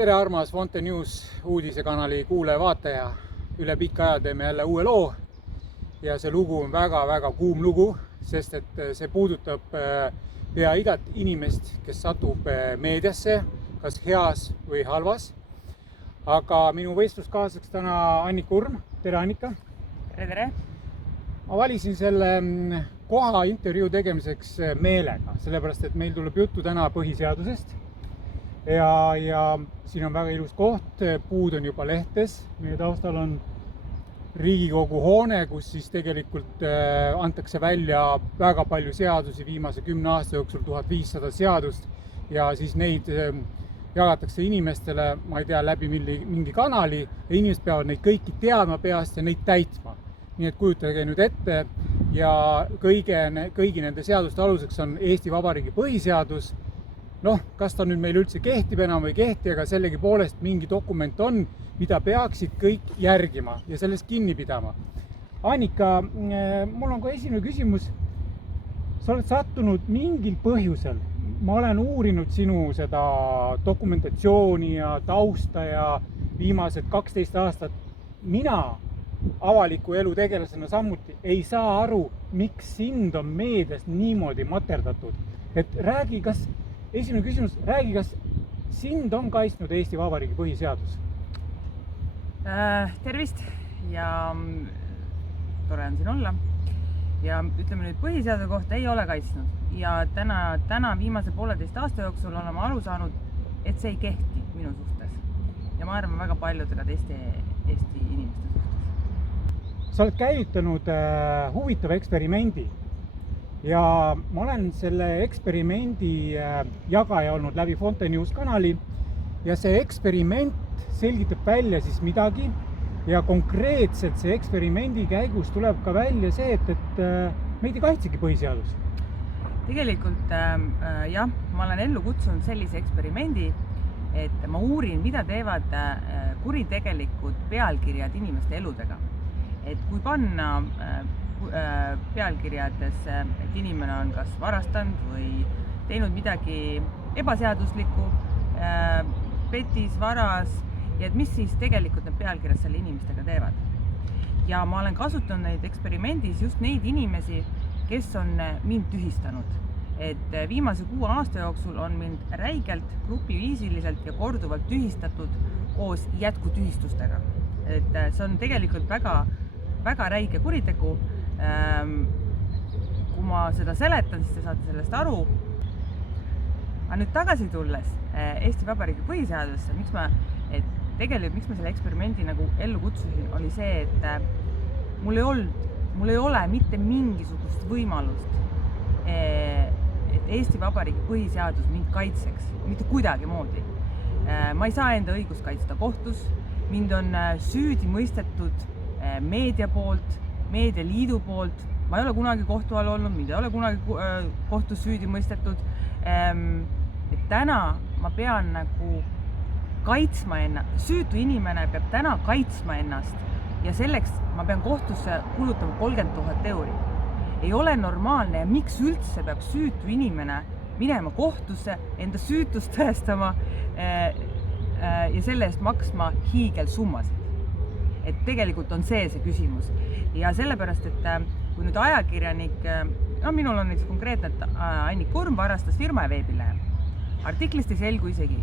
Tere armas Fonte News uudisekanali kuulaja-vaataja. Üle pika aja teeme jälle uue loo ja see lugu on väga kuum lugu, sest et see puudutab pea igat inimest, kes satub meediasse, kas heas või halvas. Aga minu võistluskaaslaseks täna Annika Urm. Tere Annika! Tere! Ma valisin selle koha intervjuu tegemiseks meelega, sellepärast et meil tuleb juttu täna põhiseadusest. Ja siin on väga ilus koht, puud on juba lehtes, meie taustal on Riigikogu hoone, kus siis tegelikult antakse välja väga palju seadusi viimase 10 aasta jooksul, 1500 seadust ja siis neid jagatakse inimestele, ma ei tea, läbi mingi kanali ja inimesed peavad neid kõiki teadma peast ja neid täitma. Nii et kujutage nüüd ette ja kõigi nende seaduste aluseks on Eesti Vabariigi põhiseadus. Kas ta nüüd meil üldse kehtib enam või kehti, aga sellegi poolest mingi dokument on, mida peaksid kõik järgima ja sellest kinni pidama. Annika, mul on ka esimene küsimus. Sa oled sattunud mingil põhjusel. Ma olen uurinud sinu seda dokumentatsiooni ja tausta ja viimased 12 aastat. Mina avaliku elu tegelasena samuti ei saa aru, miks sind on meedias niimoodi materdatud. Et räägi, esimene küsimus, kas sind on kaitsnud Eesti Vabariigi põhiseadus? Tervist ja tore on siin olla. Ja ütleme nüüd põhiseaduse kohta ei ole kaitsnud. Ja täna viimase 1,5 aasta jooksul olen ma aru saanud, et see ei kehti minu suhtes. Ja ma arvan väga paljudega teiste Eesti inimeste suhtes. Sa oled käivitanud huvitava eksperimendi. Ja ma olen selle eksperimendi jagaja olnud läbi Fonte News kanali ja see eksperiment selgitab välja siis midagi ja konkreetselt see eksperimendi käigus tuleb ka välja see, et meid ei kaitsegi põhiseadus. Tegelikult jah, ma olen ellu kutsunud sellise eksperimendi, et ma uurin, mida teevad kuritegelikud pealkirjad inimeste eludega. Et kui panna pealkirjades, et inimene on kas varastanud või teinud midagi ebaseaduslikku, petis, varas ja et mis siis tegelikult need pealkirjad selle inimestega teevad. Ja ma olen kasutanud neid eksperimendis just neid inimesi, kes on mind tühistanud. Et viimase 6 aasta jooksul on mind räigelt, grupiviisiliselt ja korduvalt tühistatud koos jätkutühistustega. Et see on tegelikult väga räige kuritegu. Kui ma seda seletan, siis te saate sellest aru. Aga nüüd tagasi tulles Eesti Vabariigi põhiseadusesse, miks ma selle eksperimendi nagu ellu kutsusin, oli see, et mul ei ole mitte mingisugust võimalust, et Eesti Vabariigi põhiseadus mind kaitseks, mitte kuidagi moodi. Ma ei saa enda õigust kaitsta kohtus, mind on süüdi mõistetud meedia poolt, meedialiidu poolt, ma ei ole kunagi kohtu all olnud, mind ei ole kunagi kohtus süüdi mõistetud. Et täna ma pean nagu kaitsma ennast, süütu inimene peab täna kaitsma ennast ja selleks ma pean kohtusse kulutama 30 000 €. Ei ole normaalne ja miks üldse peab süütu inimene minema kohtusse, enda süütust tõestama ja selle eest maksma hiigelsummasid. Et tegelikult on see küsimus. Ja sellepärast, et kui nüüd ajakirjanik, minul on näiteks konkreetne, et Annika Urm varastas firma ja veebilehe. Artiklist ei selgu isegi,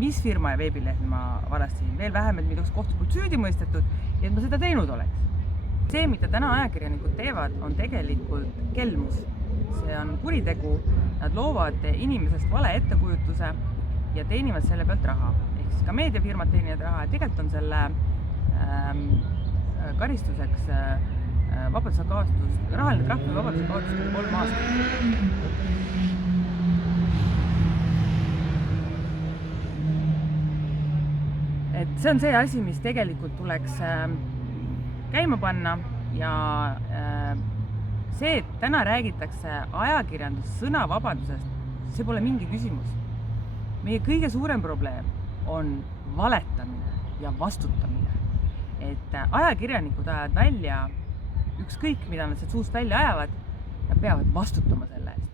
mis firma ja veebilehe ma varastasin. Veel vähem, et mind oleks kohtus poolt süüdi mõistetud ja et ma seda teinud oleks. See, mida täna ajakirjanikud teevad, on tegelikult kelmus. See on kuritegu. Nad loovad inimesest vale ettekujutuse ja teenivad selle pealt raha. Ehk siis ka meediafirmad teenivad raha. Tegelikult on selle karistuseks vabaduse kaotus, rahaline trahv või vabaduse kaotus 3 aastat. Et see on see asi, mis tegelikult tuleks käima panna ja see, et täna räägitakse ajakirjandus sõnavabadusest, see pole mingi küsimus. Meie kõige suurem probleem on valetamine ja vastutamine. Et ajakirjanikud ajavad välja ükskõik, mida nad sealt suust välja ajavad, nad peavad vastutama selle eest.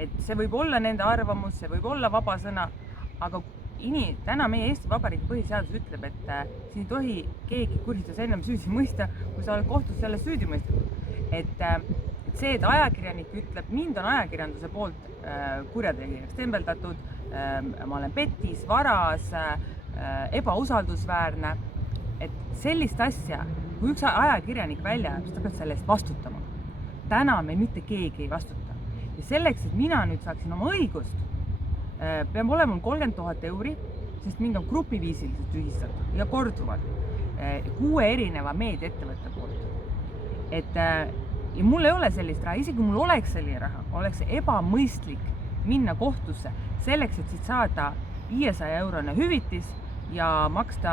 Et see võib olla nende arvamus, see võib olla vaba sõna, aga täna meie Eesti Vabariigi põhiseadus ütleb, et siin ei tohi keegi kurituse ennem süüdi mõista, kui sa oled kohtus selle süüdi mõistetud. Et see, et ajakirjanik ütleb, mind on ajakirjanduse poolt kurjategijaks tembeldatud, ma olen petis, varas, ebausaldusväärne, et sellist asja, kui üks ajakirjanik välja jääb, siis ta peab selle eest vastutama. Täna me mitte keegi ei vastuta. Ja selleks, et mina nüüd saaksin oma õigust, peab olema 30 000 euri, sest mind on grupiviisiliselt tühistatud ja korduvalt 6 erineva meediaettevõtte poolt. Ja mul ei ole sellist raha, isegi kui mul oleks selline raha, oleks ebamõistlik minna kohtusse selleks, et siit saada 500-eurone hüvitis ja maksta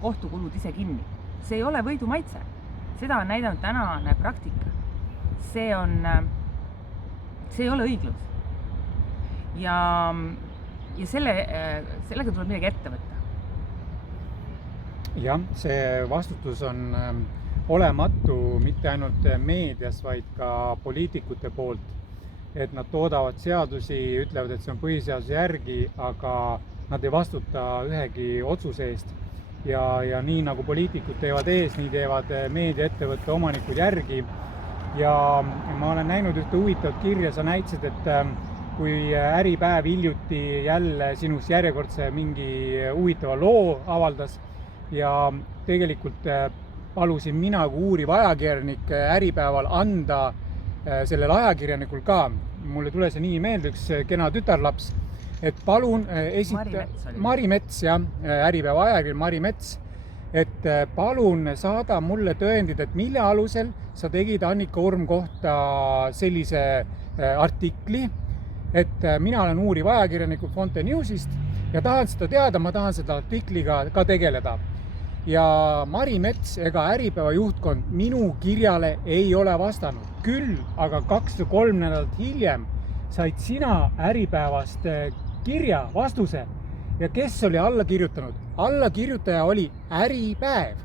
kohtukulud ise kinni. See ei ole võidu maitse. Seda on näidanud tänane praktika. See ei ole õiglus. Ja sellega tuleb midagi ette võtta. Jah, see vastutus on olematu mitte ainult meedias, vaid ka poliitikute poolt, et nad toodavad seadusi, ütlevad, et see on põhiseaduse järgi, aga nad ei vastuta ühegi otsuse eest. Ja nii nagu poliitikud teevad ees, nii teevad meediaettevõtte omanikud järgi. Ja ma olen näinud ühte huvitavat kirja, sa näitasid, et kui Äripäev hiljuti jälle sinust järjekordse mingi huvitava loo avaldas ja tegelikult palusin mina kui uuriv ajakirjanik Äripäeval anda sellel ajakirjanikul ka. Mulle tule see nii meelde, üks kena tütarlaps, et palun Mari Mets, Äripäeva ajakirjanik Mari Mets, et palun saada mulle tõendid, et mille alusel sa tegid Annika Urm kohta sellise artikli, et mina olen uuriv ajakirjaniku Fonte Newsist ja tahan seda teada, ma tahan seda artikliga ka tegeleda. Ja Mari Mets ega Äripäeva juhtkond minu kirjale ei ole vastanud. Küll, aga 2 või 3 nädalat hiljem said sina Äripäevast kirja, vastuse. Ja kes oli alla kirjutanud? Allakirjutaja oli Äripäev.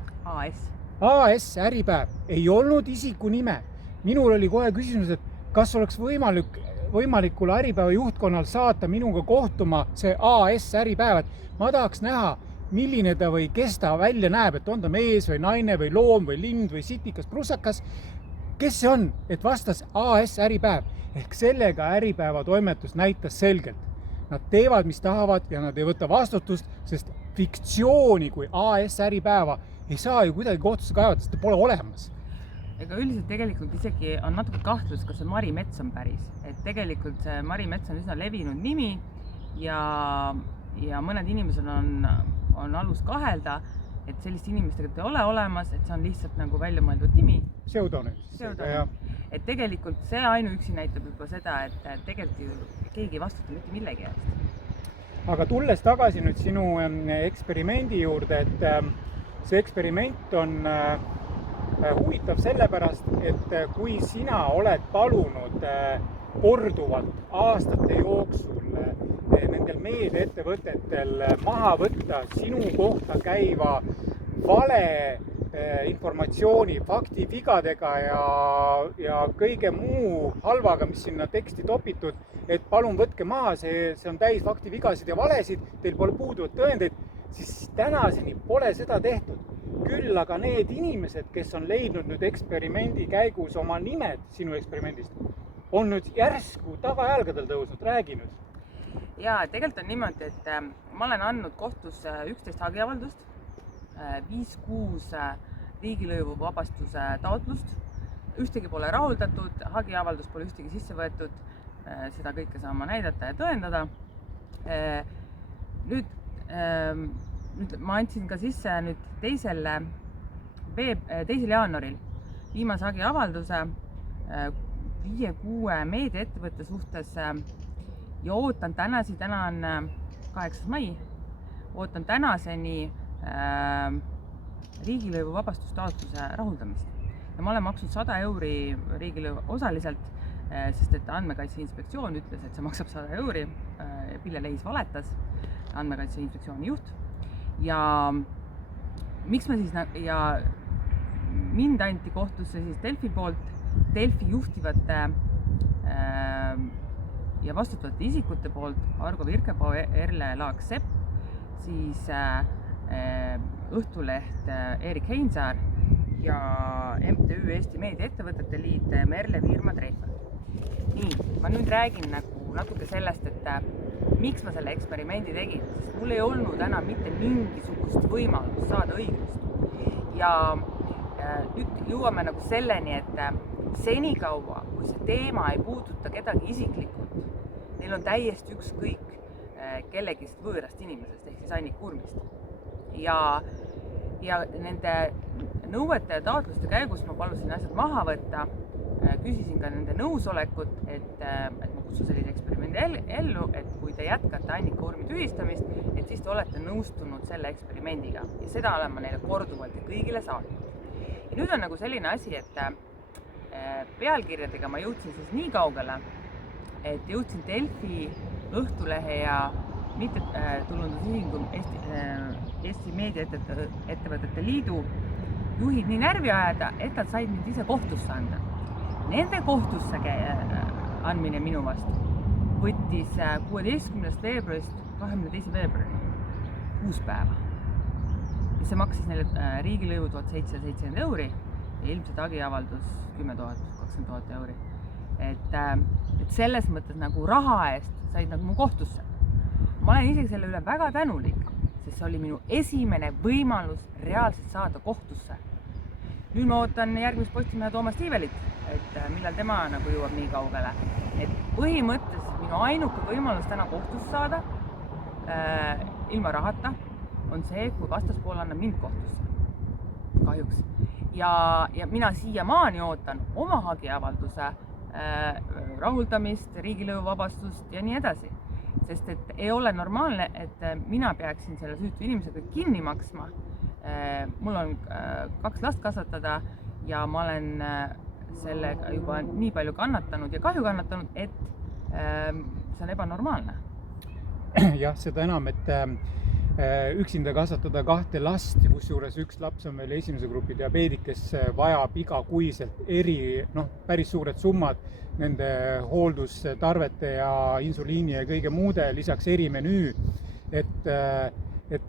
AS Äripäev. Ei olnud isiku nime. Minul oli kohe küsimus, et kas oleks võimalikul Äripäeva juhtkonnal saata minuga kohtuma see AS Äripäev. Ma tahaks näha, milline ta või kes ta välja näeb, et on ta mees või naine või loom või lind või sitikas, prussakas. Kes see on, et vastas AS Äripäev? Ehk sellega Äripäeva toimetus näitas selgelt. Nad teevad, mis tahavad ja nad ei võta vastutust, sest fiktsiooni kui AS Äripäeva ei saa ju kuidagi kohtusse kaevata, sest ta pole olemas. Ega üldiselt tegelikult isegi on natuke kahtlus, kas see Mari Mets on päris. Et tegelikult see Mari Mets on üsna levinud nimi ja mõned inimesed on alus kahelda, et sellist inimestega ei ole olemas, et see on lihtsalt nagu välja mõeldud nimi. Pseudonüüm. Et tegelikult see ainuüksi näitab juba seda, et tegelikult ju keegi ei vastuta mitte millegi eest. Aga tulles tagasi nüüd sinu eksperimendi juurde, et see eksperiment on huvitav sellepärast, et kui sina oled palunud korduvalt aastate jooksul nendel meediaettevõtetel maha võtta sinu kohta käiva vale informatsiooni, faktivigadega ja kõige muu halvaga, mis sinna teksti topitud, et palun võtke maha, see on täis faktivigasid ja valesid, teil pole puuduvat tõendeid, siis tänaseni pole seda tehtud. Küll aga need inimesed, kes on leidnud nüüd eksperimendi käigus oma nimed sinu eksperimendist, on nüüd järsku tagajalgadel tõusnud, räägi nüüd. Ja tegelikult on niimoodi, et ma olen andnud kohtus 11 hagiavaldust, 5-6 riigilõivu vabastuse taotlust, ühtegi pole rahuldatud, hagiavaldus pole ühtegi sisse võetud, seda kõike saan ma näidata ja tõendada. Nüüd ma andsin ka sisse nüüd 2. jaanuaril viimase hagiavalduse 5-6 meediaettevõtte suhtes ja ootan täna on 8. mai, ootan tänaseni riigilõivu vabastustaotluse rahuldamist. Ja ma olen maksnud 100 euri riigilõivu osaliselt, sest et Andmekaitse Inspektsioon ütles, et see maksab 100 euri. Pille Lehis valetas, Andmekaitse Inspektsiooni juht. Ja miks ma siis mind anti kohtusse siis Delfi poolt, Delfi juhtivate ja vastutavate isikute poolt, Argo Virkepao, Erle Laak-Sepp, siis Õhtuleht Erik Heinsaar ja MTÜ Eesti Meediaettevõtete Liit Merle Viirma-Treifel. Nii, ma nüüd räägin nagu natuke sellest, et miks ma selle eksperimendi tegin, sest mul ei olnud enam mitte mingisugust võimalust saada õiglust. Ja nüüd jõuame nagu selleni, et senikaua, kui see teema ei puuduta kedagi isiklikult, neil on täiesti ükskõik kellegist võõrast inimesest ehk siis Annika Urmist. Ja nende nõuete ja taotluste käigus ma palusin asjad maha võtta, küsisin ka nende nõusolekut, et ma kutsun sellise eksperimendi ellu, et kui te jätkate Annika Urmi tühistamist, et siis te olete nõustunud selle eksperimendiga ja seda olen ma neile korduvalt ja kõigile saatnud. Ja nüüd on nagu selline asi, et pealkirjadega ma jõudsin siis nii kaugele, et jõudsin Delfi, Õhtulehe ja mittetulundusühingu Eesti Meediaettevõtete Liidu juhid nii närvi ajada, et nad said mind ise kohtusse anda. Nende kohtusse andmine minu vastu võttis 16. veebruarist 22. veebruari 6 päeva. Ja see maksis neile riigilõivu 1770 euri ja ilmselt hagiavaldus 10 000, 20 000 euri. Et selles mõttes nagu raha eest said nagu mu kohtusse. Ma olen isegi selle üle väga tänulik, sest see oli minu esimene võimalus reaalselt saada kohtusse. Nüüd ma ootan järgmist Postimehe Toomas Tiivelit, et millal tema nagu jõuab nii kaugele. Et põhimõttes minu ainuke võimalus täna kohtusse saada ilma rahata on see, kui vastaspool annab mind kohtusse. Kahjuks. Ja mina siiamaani ootan oma hagiavalduse rahuldamist, riigilõivuvabastust ja nii edasi. Sest et ei ole normaalne, et mina peaksin selle süütu inimesega kinni maksma. Mul on 2 last kasvatada ja ma olen sellega juba nii palju kannatanud ja kahju kannatanud, et see on ebanormaalne. Jah, seda enam, et üksinda kasvatada 2 last, kusjuures 1 laps on veel esimese grupi diabeedik, kes vajab igakuiselt päris suured summad nende hooldustarvete ja insuliini ja kõige muude, lisaks erimenüü. Et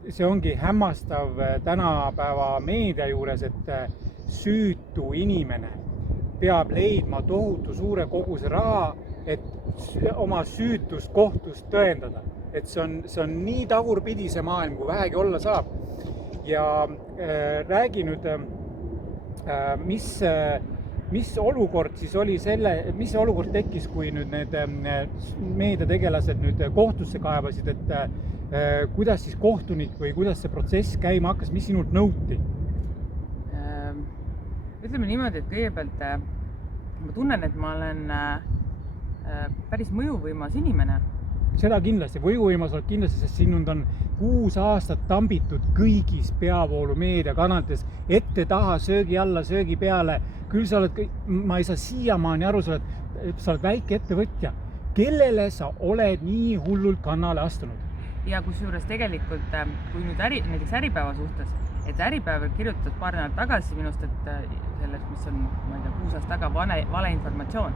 see ongi hämmastav tänapäeva meedia juures, et süütu inimene peab leidma tohutu suure koguse raha, et oma süütust kohtus tõendada. Et see on nii tagurpidi see maailm, kui vähegi olla saab. Ja räägi nüüd, mis olukord siis oli mis olukord tekkis, kui nüüd need meediategelased nüüd kohtusse kaebasid, et kuidas siis kohtunik või kuidas see protsess käima hakkas, mis sinult nõuti? Ütleme niimoodi, et kõigepealt ma tunnen, et ma olen päris mõjuvõimas inimene. Seda kindlasti, võjuvõimas oled kindlasti, sest sinund on 6 aastat tambitud kõigis peavoolu meediakanalites, ette, taha, söögi alla, söögi peale. Küll sa oled, ma ei saa siiamaani aru, sa oled väike ettevõtja. Kellele sa oled nii hullult kannale astunud? Ja kusjuures tegelikult, kui nüüd näiteks Äripäeva suhtes, et Äripäev kirjutas paar nädalat tagasi minust, et sellest, mis on, ma ei tea, 6 aastat taga vale informatsioon.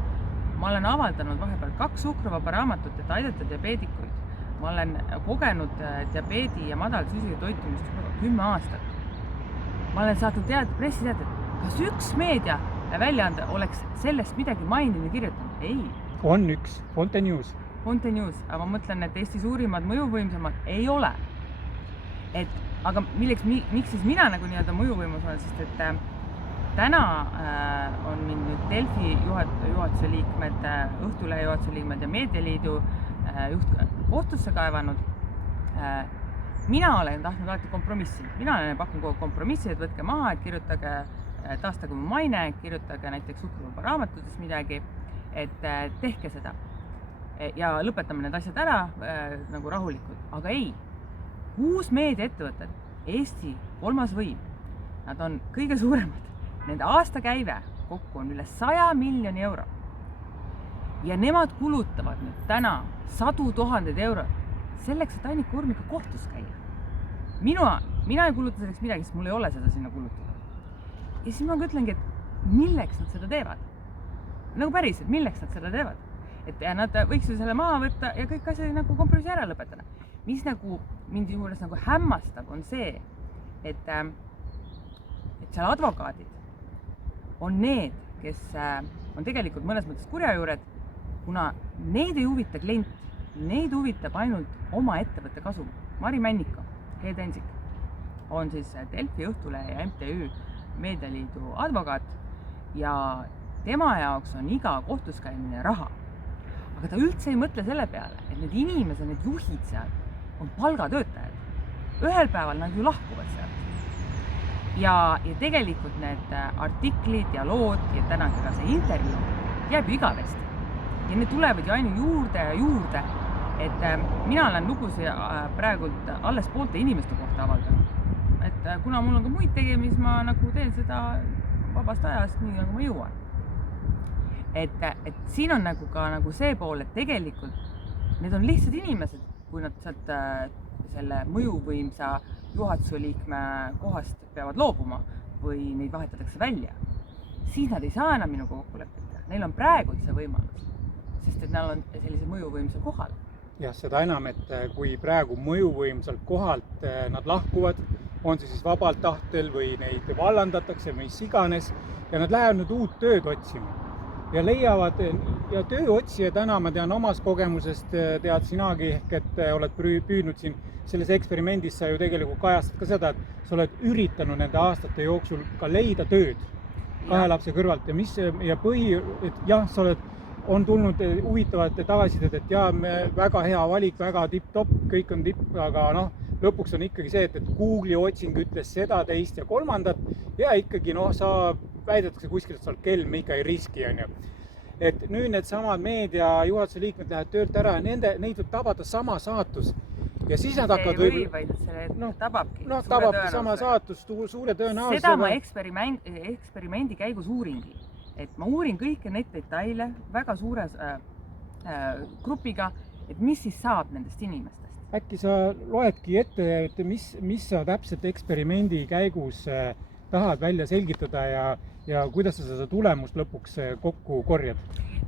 Ma olen avaldanud vahepeal 2 suhkruvaba raamatut, et aidata diabeedikuid. Ma olen kogenud diabeedi ja madal süsivtoitumist 10 aastat. Ma olen saatnud pressiteadet, kas üks meedia väljaande oleks sellest midagi maininud ja kirjutanud? Ei. On üks, Fonte News. Fonte News, aga ma mõtlen, et Eesti suurimad mõjuvõimsamad ei ole. Aga miks siis mina nagu nii-öelda mõjuvõimus olen, sest et täna on mind nüüd Delfi juhatuse liikmed, Õhtulehe juhatuse liikmed ja Meedialiidu juht kohtusse kaevanud. Mina olen tahtnud alati kompromissi. Mina olen pakkunud kogu kompromissi, et võtke maha, et kirjutage, taastage mu maine, kirjutage näiteks suhkruvaba raamatutes midagi, et tehke seda. Ja lõpetame need asjad ära nagu rahulikult. Aga ei, 6 meediaettevõtted, Eesti 3. võim, nad on kõige suuremad. Nende aastakäive kokku on üle 100 miljoni euro. Ja nemad kulutavad nüüd täna 100 000 eurot selleks, et Annika Urmiga kohtus käia. Mina ei kuluta selleks midagi, sest mul ei ole seda sinna kulutada. Ja siis ma ütlengi, et milleks nad seda teevad? Nagu päriselt, milleks nad seda teevad? Et nad võiks ju selle maha võtta ja kõik asjad nagu kompromissi ära lõpetada. Mis nagu mind juures nagu hämmastab, on see, et seal advokaadid on need, kes on tegelikult mõnes mõttes kurjajuured, kuna neid ei huvita klient, neid huvitab ainult oma ettevõtte kasum. Mari Männiko, Hedensik, on siis Delfi, Õhtulehe ja MTÜ Meedialiidu advokaat ja tema jaoks on iga kohtus käimine raha. Aga ta üldse ei mõtle selle peale, et need inimesed, need juhid seal on palgatöötajad. Ühel päeval nad ju lahkuvad sealt. Ja tegelikult need artiklid ja lood ja täna ka see intervjuu jääb ju igavesti. Ja need tulevad ju ainu juurde ja juurde, et mina olen lugusi praegult alles poolte inimeste kohta avaldanud. Et kuna mul on ka muid tegemisi, ma nagu teen seda vabast ajast nii, nagu ma jõuan. Et siin on nagu ka nagu see pool, et tegelikult need on lihtsad inimesed, kui nad sealt selle mõjuvõimsa juhatuse liikme kohast peavad loobuma või neid vahetatakse välja, siis nad ei saa enam minuga kokku leppida. Neil on praegu see võimalus, sest et nad on sellise mõjuvõimsal kohal. Jah, seda enam, et kui praegu mõjuvõimsalt kohalt nad lahkuvad, on see siis vabalt tahtel või neid vallandatakse, mis iganes, ja nad lähevad nüüd uut tööd otsima. Ja leiavad, ja tööotsija täna, ma tean omast kogemusest, tead sinagi ehk, et oled püüdnud siin selles eksperimendis, sa ju tegelikult kajastad ka seda, et sa oled üritanud nende aastate jooksul ka leida tööd kahe lapse kõrvalt ja et jah, sa on tulnud huvitavat tagasisidet, et jah, väga hea valik, väga tipp-topp, kõik on tipp, aga noh, lõpuks on ikkagi see, et Google'i otsing ütles seda, teist ja kolmandat ja ikkagi sa väidetakse kuskilt, et sa oled kell, me ikka ei riski, on ju. Et nüüd need samad meedia juhatuse liikmed lähevad töölt ära ja neid võib tabada sama saatus. Ja siis nad hakkavad vaid see tababki. Tababki sama saatus, suure tõenäosus. Seda ma eksperimendi käigus uuringi. Et ma uurin kõike neid detaile väga suures grupiga, et mis siis saab nendest inimestest. Äkki sa loedki ette, et mis sa täpselt eksperimendi käigus tahad välja selgitada ja kuidas sa seda tulemust lõpuks kokku korjad?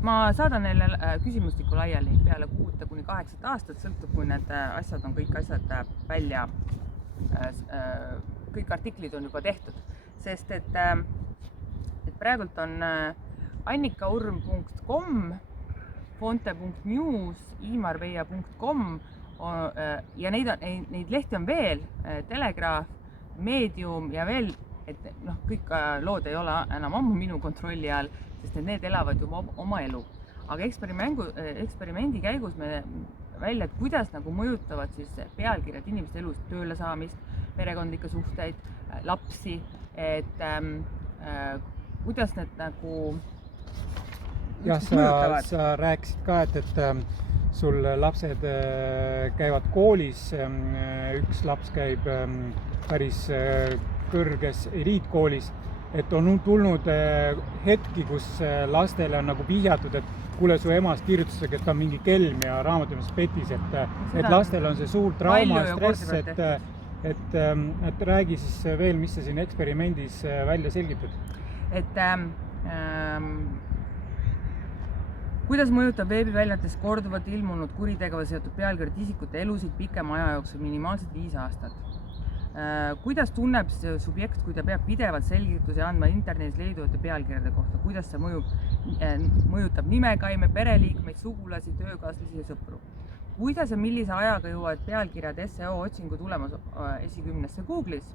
Ma saadan neile küsimustiku laiali peale 6–8 aastat, sõltub, kui need asjad on kõik asjad välja, kõik artiklid on juba tehtud, sest et praegult on annikaurm.com, fonte.news, imarveia.com ja neid lehti on veel, Telegraaf, Medium ja veel, et kõik lood ei ole enam ammu minu kontrolli all, sest need elavad juba oma elu. Aga eksperimendi käigus me välja, et kuidas nagu mõjutavad siis pealkirjad inimeste elust, tööle saamist, perekondlikke suhteid, lapsi, et kuidas need nagu mõjutavad? Sa rääkisid ka, et sul lapsed käivad koolis, üks laps käib päris kõrges eliitkoolis, et on tulnud hetki, kus lastele on nagu vihjatud, et kuule, su emast kirjutusega, et ta on mingi kelm ja raamatumis petis, et lastel on see suur trauma, stress, et räägi siis veel, mis sa siin eksperimendis välja selgitad? Et kuidas mõjutab veebiväljates korduvalt ilmunud kuritegevusega seotud pealkirjad isikute elusid pikema aja jooksul minimaalselt 5 aastat? Kuidas tunneb see subjekt, kui ta peab pidevalt selgitusi andma internetis leiduvate pealkirjade kohta? Kuidas see mõjutab nimekaime, pereliikmeid, sugulasi, töökaaslasi ja sõpru? Kuidas ja millise ajaga jõuavad pealkirjad SEO otsingu tulemus esikümnesse Google'is?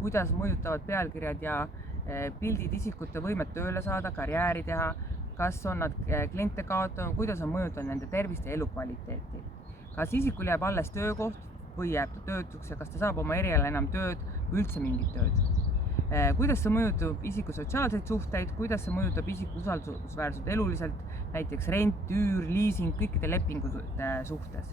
Kuidas mõjutavad pealkirjad ja pildid isikute võimet tööle saada, karjääri teha? Kas on nad kliente kaotanud? Kuidas on mõjutanud nende tervist ja elukvaliteeti? Kas isikul jääb alles töökoht või jääb ta töötuks ja kas ta saab oma eriala enam tööd või üldse mingit tööd? Kuidas see mõjutab isiku sotsiaalseid suhteid? Kuidas see mõjutab isiku usaldusväärsust eluliselt, näiteks rent, üür, liising, kõikide lepingute suhtes,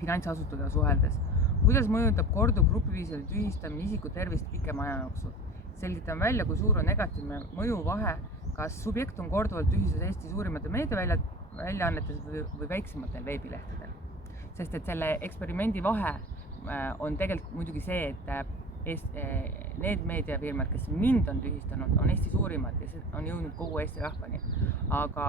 finantsasutusega suheldes? Kuidas mõjutab korduv grupiviisiline tühistamine isiku tervist pikema aja jooksul? Selgitan välja, kui suur on negatiivne mõju vahe, kas subjekt on korduvalt tühises Eesti suurimate meediaväljaannetes või väiksematel veebilehtedel. Sest et selle eksperimendi vahe on tegelikult muidugi see, et need meediafirmad, kes mind on tühistanud, on Eesti suurimad ja see on jõudnud kogu Eesti rahvani. Aga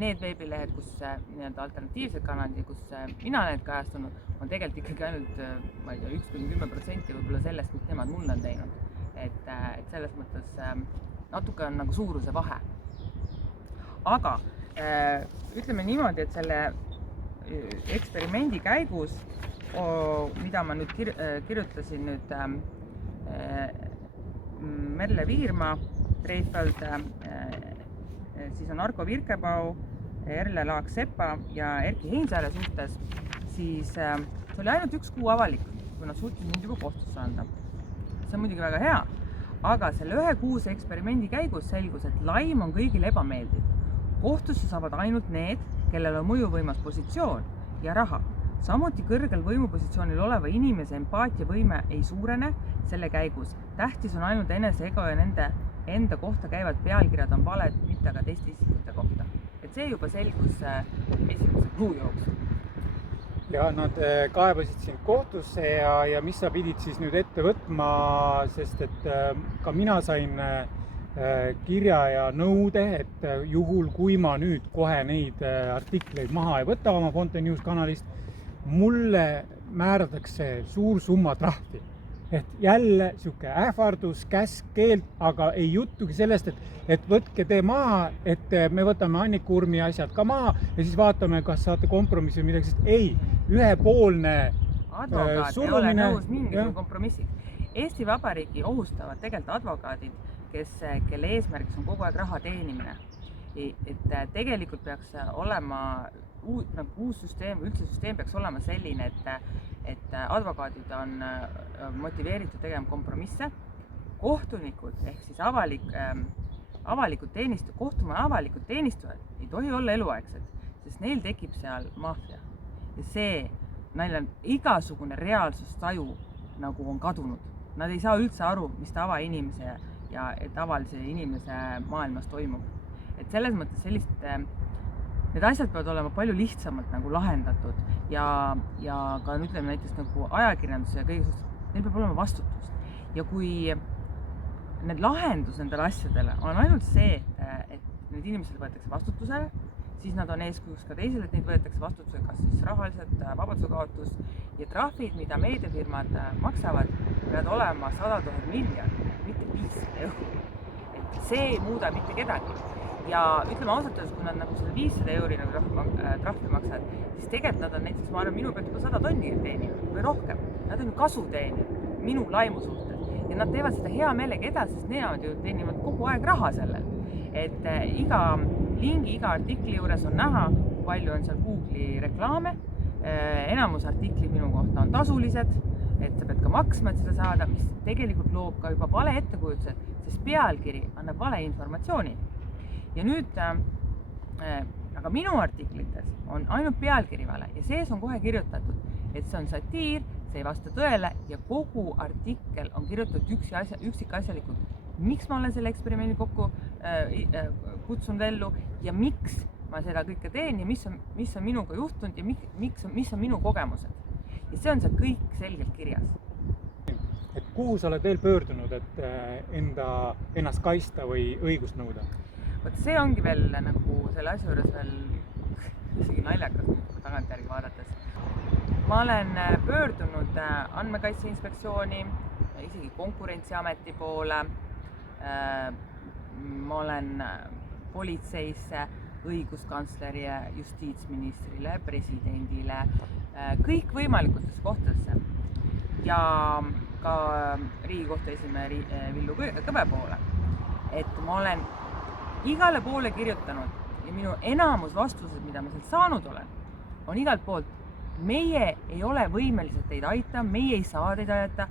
need veebilehed, kus nii-öelda alternatiivsed kanalid, kus mina olen kajastunud, on tegelikult ikkagi ainult, ma ei tea, 1–10% võib-olla sellest, mis nemad mulle on teinud. Et selles mõttes natuke on nagu suuruse vahe. Aga ütleme niimoodi, et selle eksperimendi käigus, mida ma nüüd kirjutasin nüüd Merle Viirma, Treifeld, siis on Arko Virkepau, Erle Laak-Sepa ja Erki Heinsaare suhtes, siis see oli ainult 1 kuu avalik, kui nad suutsid mind juba kohtusse anda. See on muidugi väga hea, aga selle 1 kuuse eksperimendi käigus selgus, et laim on kõigile ebameeldiv. Kohtusse saavad ainult need, kellel on mõjuvõimas positsioon ja raha. Samuti kõrgel võimupositsioonil oleva inimese empaatiavõime ei suurene selle käigus. Tähtis on ainult enese ego ja nende enda kohta käivad pealkirjad on valed, mitte aga teiste isikute kohta. Et see juba selgus esimese kuu jooksul. Ja nad kaebasid sind kohtusse ja mis sa pidid siis nüüd ette võtma, sest et ka mina sain kirja ja nõude, et juhul kui ma nüüd kohe neid artikleid maha ei võta oma Fonte News kanalist, mulle määratakse suur summa trahvi. Et jälle siuke ähvardus, käsk, keeld, aga ei juttugi sellest, et võtke te maha, et me võtame Annika Urmi asjad ka maha ja siis vaatame, kas saate kompromissi või midagi, sest ei, ühepoolne advokaat ei ole nõus mingisugune kompromissiks. Eesti Vabariigi ohustavad tegelikult advokaadid, kelle eesmärgiks on kogu aeg raha teenimine. Et tegelikult peaks olema uus süsteem, üldse süsteem peaks olema selline, et advokaadid on motiveeritud tegema kompromisse. Kohtunikud ehk siis kohtumaja avalikud teenistujad ei tohi olla eluaegsed, sest neil tekib seal maffia. Ja neil on igasugune reaalsustaju nagu on kadunud. Nad ei saa üldse aru, mis tavainimese ja tavalise inimese maailmas toimub. Et selles mõttes need asjad peavad olema palju lihtsamalt nagu lahendatud ja ka ütleme näiteks nagu ajakirjanduse ja kõige suhtes, neil peab olema vastutust. Ja kui need lahendus nendele asjadele on ainult see, et need inimesed võetakse vastutusele, siis nad on eeskujuks ka teisele, et neid võetakse vastutusele kas siis rahaliselt, vabaduse kaotus ja trahvid, mida meediafirmad maksavad, peavad olema 100 000 miljonit, mitte 500 €. Et see ei muuda mitte kedagi. Ja ütleme ausalt öeldes, kui nad nagu selle 500 € nagu trahvi maksavad, siis tegelikult nad on näiteks, ma arvan, minu pealt juba 100 tonni teeninud või rohkem. Nad on ju kasu teeninud minu laimu suhtes ja nad teevad seda hea meelega edasi, sest nemad ju teenivad kogu aeg raha sellel. Et iga lingi, iga artikli juures on näha, palju on seal Google'i reklaame. Enamus artiklid minu kohta on tasulised, et sa pead ka maksma, et seda saada, mis tegelikult loob ka juba vale ettekujutused, sest pealkiri annab vale informatsiooni. Ja nüüd, aga minu artiklites on ainult pealkiri vale ja sees on kohe kirjutatud, et see on satiir, see ei vasta tõele ja kogu artikkel on kirjutatud üksikasjalikult. Miks ma olen selle eksperimendi kokku kutsunud ellu ja miks ma seda kõike teen ja mis on minuga juhtunud ja mis on minu kogemused. Ja see on seal kõik selgelt kirjas. Et kuhu sa oled veel pöördunud, et ennast kaista või õigust nõuda? Võt see ongi veel nagu selle asja juures veel isegi naljakas tagantjärgi vaadates. Ma olen pöördunud Andmekaitse Inspektsiooni, isegi Konkurentsiameti poole. Ma olen politseisse, õiguskantsleri, justiitsministrile, presidendile, kõik võimalikutes kohtadesse ja ka Riigikohtu esimehe Villu Kõve poole. Et ma olen igale poole kirjutanud ja minu enamus vastused, mida ma sealt saanud olen, on igalt poolt. Meie ei ole võimelised teid aita, meie ei saa teid aidata,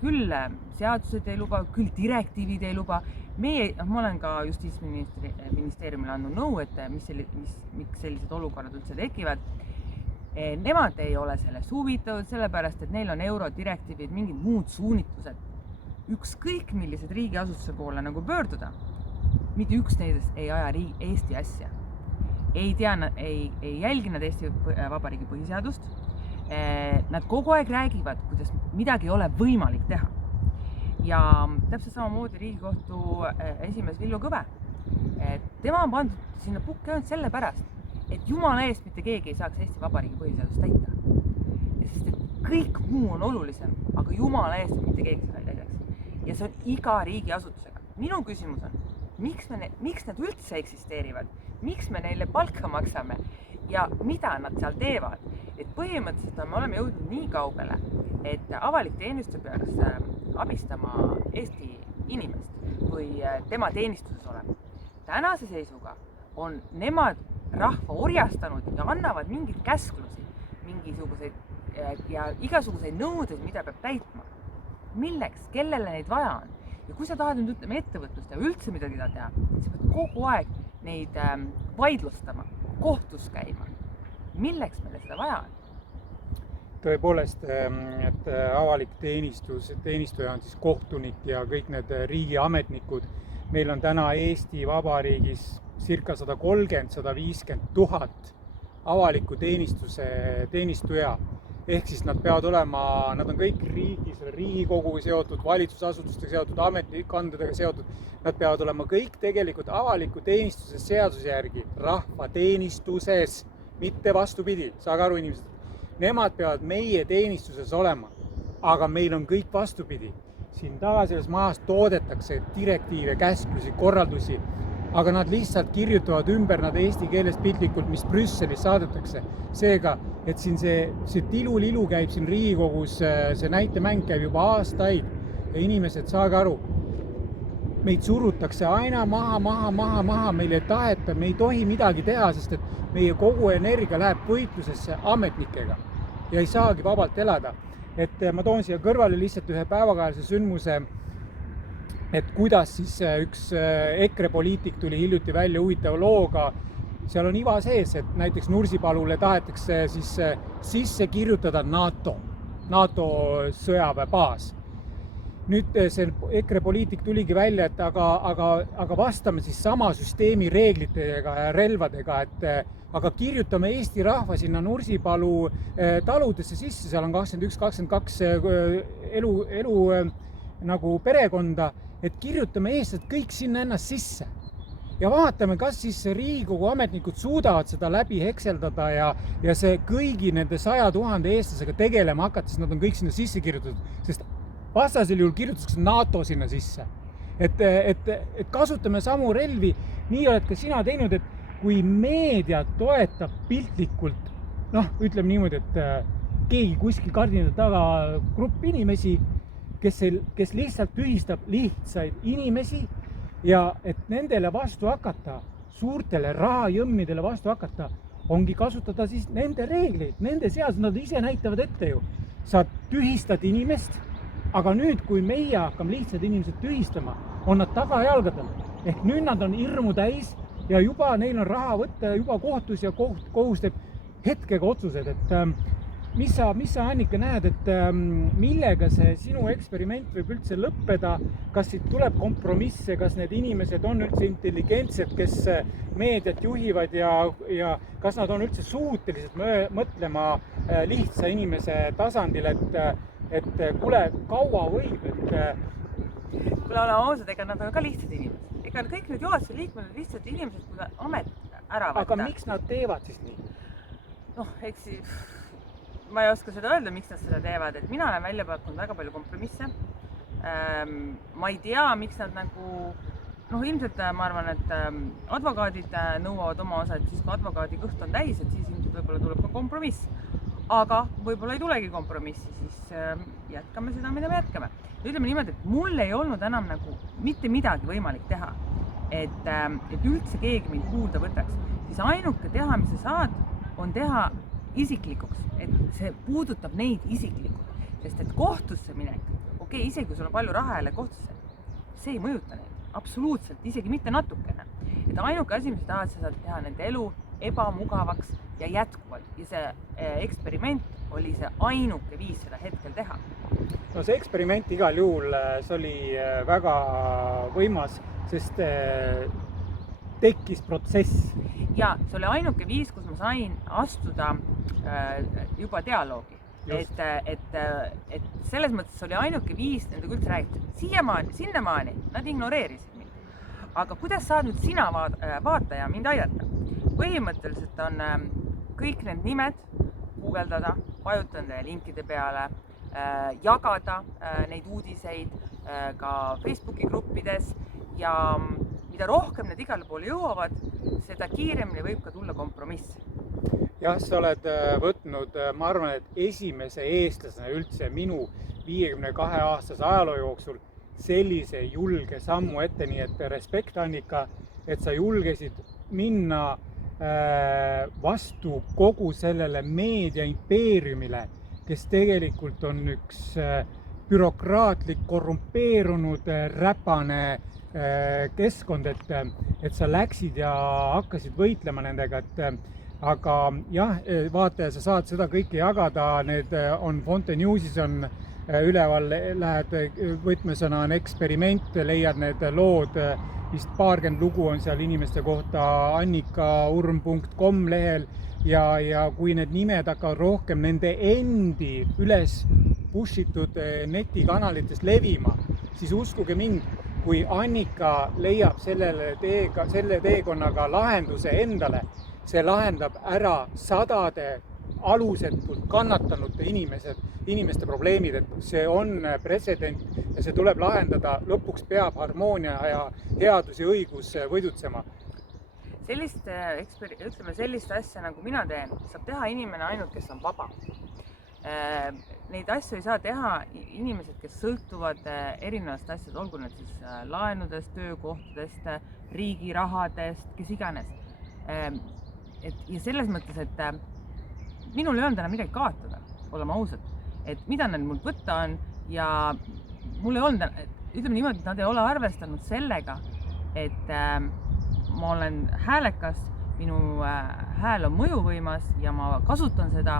küll seadused ei luba, küll direktiivid ei luba. Ma olen ka Justiitsministeeriumile andnud nõu, et miks sellised olukorrad üldse tekivad. Nemad ei ole sellest huvitatud, sellepärast, et neil on eurodirektiivid, mingid muud suunitlused. Ükskõik millised riigiasutuse poole nagu pöörduda, mitte üks neist ei aja Eesti asja. Ei jälgi nad Eesti Vabariigi põhiseadust. Nad kogu aeg räägivad, kuidas midagi ei ole võimalik teha. ja täpselt samamoodi Riigikohtu esimees Villu Kõve. Tema on pandud sinna pukki ainult sellepärast, et jumala eest mitte keegi ei saaks Eesti Vabariigi põhiseadust täita. Sest et kõik muu on olulisem, aga jumala eest mitte keegi seda ei täidaks. Ja see on iga riigiasutusega. Minu küsimus on, miks need üldse eksisteerivad? Miks me neile palka maksame ja mida nad seal teevad? Et põhimõtteliselt me oleme jõudnud nii kaugele, et avalik teenistus peaks abistama Eesti inimest või tema teenistuses olema. Tänase seisuga on nemad rahva orjastanud ja annavad mingeid käsklusi, mingisuguseid ja igasuguseid nõudeid, mida peab täitma. Milleks? Kellele neid vaja on? Ja kui sa tahad nüüd ütleme ettevõtlust ja üldse midagi teha, sa pead kogu aeg neid vaidlustama, kohtus käima. Milleks meile seda vaja on? Tõepoolest, et avalik teenistuja on siis kohtunik ja kõik need riigiametnikud. Meil on täna Eesti Vabariigis circa 130–150 000 avaliku teenistuja. Ehk siis nad on kõik Riigikoguga seotud, valitsusasutustega seotud, ametikandadega seotud. Nad peavad olema kõik tegelikult avaliku teenistuse seaduse järgi rahvateenistuses, mitte vastupidi. Saage aru, inimesed, nemad peavad meie teenistuses olema, aga meil on kõik vastupidi. Siin taga selles majas toodetakse direktiive, käsklusi, korraldusi, aga nad lihtsalt kirjutavad ümber nad eesti keeles piltlikult, mis Brüsselis saadetakse. Seega, et siin see tilu-lilu käib siin Riigikogus, see näitemäng käib juba aastaid ja inimesed, saage aru, meid surutakse aina maha, meil ei taheta, me ei tohi midagi teha, sest et meie kogu energia läheb võitlusesse ametnikega ja ei saagi vabalt elada. Et ma toon siia kõrvale lihtsalt ühe päevakajalise sündmuse, et kuidas siis üks EKRE poliitik tuli hiljuti välja huvitava looga. Seal on iva sees, et näiteks Nursipalule tahetakse siis sisse kirjutada NATO sõjaväebaas. Nüüd see EKRE poliitik tuligi välja, et aga vastame siis sama süsteemi reeglitega ja relvadega, et aga kirjutame Eesti rahva sinna Nursipalu taludesse sisse, seal on 21-22 elu nagu perekonda, et kirjutame eestlased kõik sinna ennast sisse. Ja vaatame, kas siis Riigikogu ametnikud suudavad seda läbi hekseldada ja see kõigi nende 100 000 eestlasega tegelema hakates, nad on kõik sinna sisse kirjutatud, sest vastasel juhul kirjutatakse NATO sinna sisse. Et kasutame samu relvi, nii oled ka sina teinud, et kui meedia toetab piltlikult, ütleme niimoodi, et keegi kuskil kardinate taga grupp inimesi, kes lihtsalt tühistab lihtsaid inimesi ja et nendele vastu hakata, suurtele rahajõmmidele vastu hakata, ongi kasutada siis nende reegleid, nende seadus, nad ise näitavad ette ju. Sa tühistad inimest, aga nüüd, kui meie hakkame lihtsad inimesed tühistama, on nad tagajalgadel. Ehk nüüd nad on hirmu täis ja juba neil on raha võtta juba kohtus ja kohus teeb hetkega otsused, et mis sa Annika näed, et millega see sinu eksperiment võib üldse lõppeda, kas siit tuleb kompromisse, kas need inimesed on üldse intelligentsed, kes meediat juhivad ja kas nad on üldse suutelised mõtlema lihtsa inimese tasandil, et kuule, kaua võib, Kuule, ole ausad, ega nad on ka lihtsad inimesed. Ega kõik need juhatuse liikmed on lihtsad inimesed, kui amet ära võtta. Aga miks nad teevad siis nii? Eks ma ei oska seda öelda, miks nad seda teevad, et mina olen välja pakkunud väga palju kompromisse. Ma ei tea, miks nad nagu, ilmselt ma arvan, et advokaadid nõuavad oma osa, et siis kui advokaadi kõht on täis, et siis ilmselt võib-olla tuleb ka kompromiss. Aga võib-olla ei tulegi kompromissi, siis jätkame seda, mida me jätkame. Ütleme niimoodi, et mul ei olnud enam nagu mitte midagi võimalik teha, et üldse keegi mind kuulda võtaks. Siis ainuke teha, mis sa saad, on teha isiklikuks, et see puudutab neid isiklikult. Sest et kohtusse minek, isegi kui sul on palju raha jälle kohtusse, see ei mõjuta neid. Absoluutselt, isegi mitte natukene. Et ainuke asi, mis tahad, sa saad teha nende elu ebamugavaks ja jätkuvalt. Ja see eksperiment oli see ainuke viis seda hetkel teha. No see eksperiment igal juhul, see oli väga võimas, sest tekkis protsess. Ja see oli ainuke viis, kus ma sain astuda juba dialoogi. et selles mõttes oli ainuke viis nendega üldse räägiti. Siiamaani, sinnamaani, nad ignoreerisid mind. Aga kuidas saad nüüd sina vaataja mind aidata? Põhimõtteliselt on kõik need nimed guugeldada, vajutada nende linkide peale, jagada neid uudiseid ka Facebooki gruppides ja mida rohkem need igale poole jõuavad, seda kiiremini võib ka tulla kompromiss. Jah, sa oled võtnud, ma arvan, et esimese eestlasena üldse minu 52-aastase ajaloo jooksul sellise julge sammu ette, nii et respekt, Annika, et sa julgesid minna vastu kogu sellele meediaimpeeriumile, kes tegelikult on üks bürokraatlik, korrumpeerunud, räpane keskkond, et sa läksid ja hakkasid võitlema nendega, aga jah, vaataja, sa saad seda kõike jagada, need on Fonte Newsis on üleval, lähed võtmesõna on eksperiment, leiad need lood, vist 20 lugu on seal inimeste kohta annikaurm.com lehel ja kui need nimed hakkavad rohkem nende endi üles pushitud netikanalites levima, siis uskuge mind, kui Annika leiab selle teekonnaga lahenduse endale, see lahendab ära sadade alusetult kannatanute inimeste probleemid, et see on pretsedent ja see tuleb lahendada, lõpuks peab harmoonia ja headus ja õigus võidutsema. Sellist asja, nagu mina teen, saab teha inimene ainult, kes on vaba. Neid asju ei saa teha inimesed, kes sõltuvad erinevast asjad, olgu need siis laenudest, töökohtadest, riigi rahadest, kes iganes. Ja selles mõttes, et minul ei olnud enam midagi kaotada, olema ausad, et mida nad mult võtta on ja mul ei olnud, ütleme niimoodi, et nad ei ole arvestanud sellega, et ma olen häälekas, minu hääl on mõjuvõimas ja ma kasutan seda,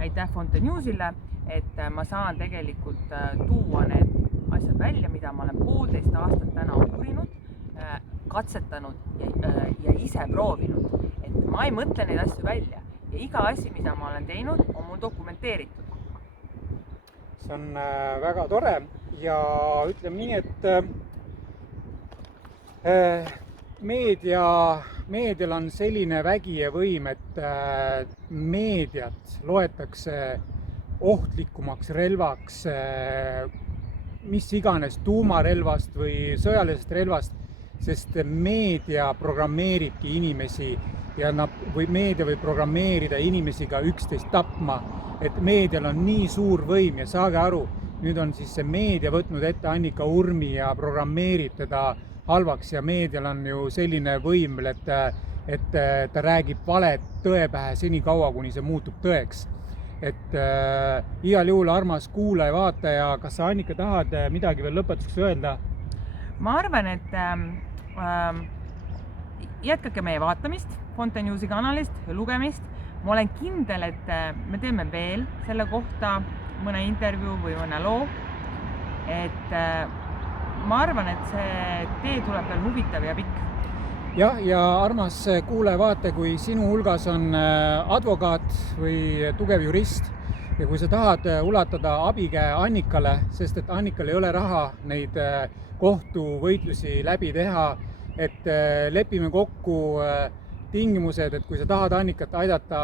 aitäh Fonte Newsile, et ma saan tegelikult tuua need asjad välja, mida ma olen 1,5 aastat täna uurinud, katsetanud ja ise proovinud. Et ma ei mõtle neid asju välja ja iga asi, mida ma olen teinud, on mul dokumenteeritud. See on väga tore ja ütleme nii, et meedial on selline vägi ja võim, et meediat loetakse ohtlikumaks relvaks, mis iganes tuumarelvast või sõjalisest relvast, sest meedia programmeeribki inimesi ja meedia võib programmeerida inimesi ka üksteist tapma, et meedial on nii suur võim ja saage aru, nüüd on siis see meedia võtnud ette Annika Urmi ja programmeerib teda halvaks ja meedial on ju selline võim, et ta räägib valet tõe pähe senikaua, kuni see muutub tõeks. Et igal juhul armas kuulaja, vaataja, kas sa, Annika, tahad midagi veel lõpetuseks öelda? Ma arvan, et jätkake meie vaatamist Fonte Newsi kanalist ja lugemist. Ma olen kindel, et me teeme veel selle kohta mõne intervjuu või mõne loo. Et ma arvan, et see tee tuleb veel huvitav ja pikk. Jah, ja armas kuulaja, vaate, kui sinu hulgas on advokaat või tugev jurist ja kui sa tahad ulatada abikäe Annikale, sest et Annikal ei ole raha neid kohtuvõitlusi läbi teha, et lepime kokku tingimused, et kui sa tahad Annikat aidata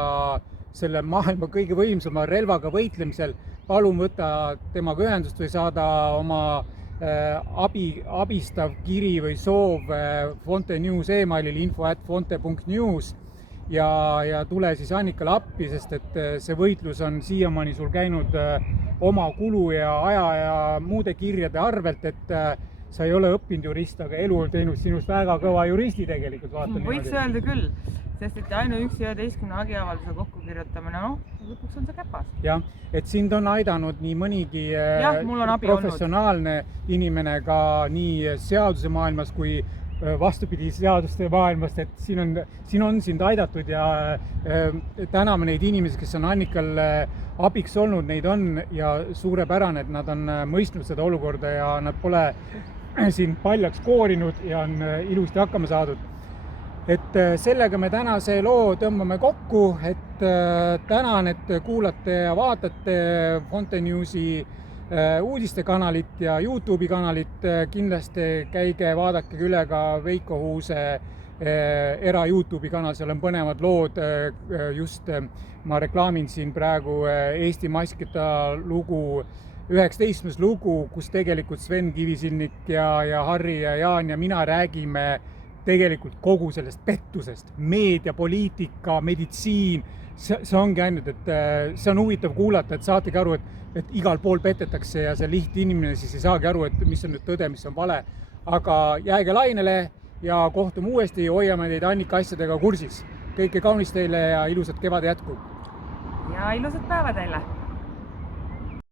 selle maailma kõige võimsama relvaga võitlemisel, palun võtta temaga ühendust või saada oma abistav kiri või soov Fonte News emailil info@fonte.news ja tule siis Annikale appi, sest et see võitlus on siiamaani sul käinud oma kulu ja aja ja muude kirjade arvelt, et sa ei ole õppinud jurist, aga elu on teinud sinust väga kõva juristi tegelikult. Võiks öelda küll, sest et ainuüksi 11 hagiavalduse kokku kirjutamine, lõpuks on see käpas. Jah, et sind on aidanud nii mõnigi professionaalne inimene ka nii seaduse maailmas kui vastupidi seaduste maailmast, et siin on sind aidatud ja täname neid inimesi, kes on Annikal abiks olnud, neid on ja suurepärane, et nad on mõistnud seda olukorda ja nad pole siin paljaks koorinud ja on ilusti hakkama saadud. et sellega me tänase loo tõmbame kokku, et tänan, et kuulate ja vaatate Fountain Newsi uudistekanalit ja YouTube'i kanalit. Kindlasti käige vaadake üle ka Veiko Huuse YouTube'i kanal, seal on põnevad lood. Just ma reklaamin siin praegu Eesti maskita lugu, 19. lugu, kus tegelikult Sven Kivisilnik ja Harri ja Jaan ja mina räägime tegelikult kogu sellest pettusest, meedia, poliitika, meditsiin. See ongi ainult, et see on huvitav kuulata, et saategi aru, et igal pool petetakse ja see lihtinimene siis ei saagi aru, et mis on nüüd tõde, mis on vale. Aga jääge lainele ja kohtume uuesti, hoiame teid Annika asjadega kursis. Kõike kaunist teile ja ilusat kevade jätku! Ja ilusat päeva teile!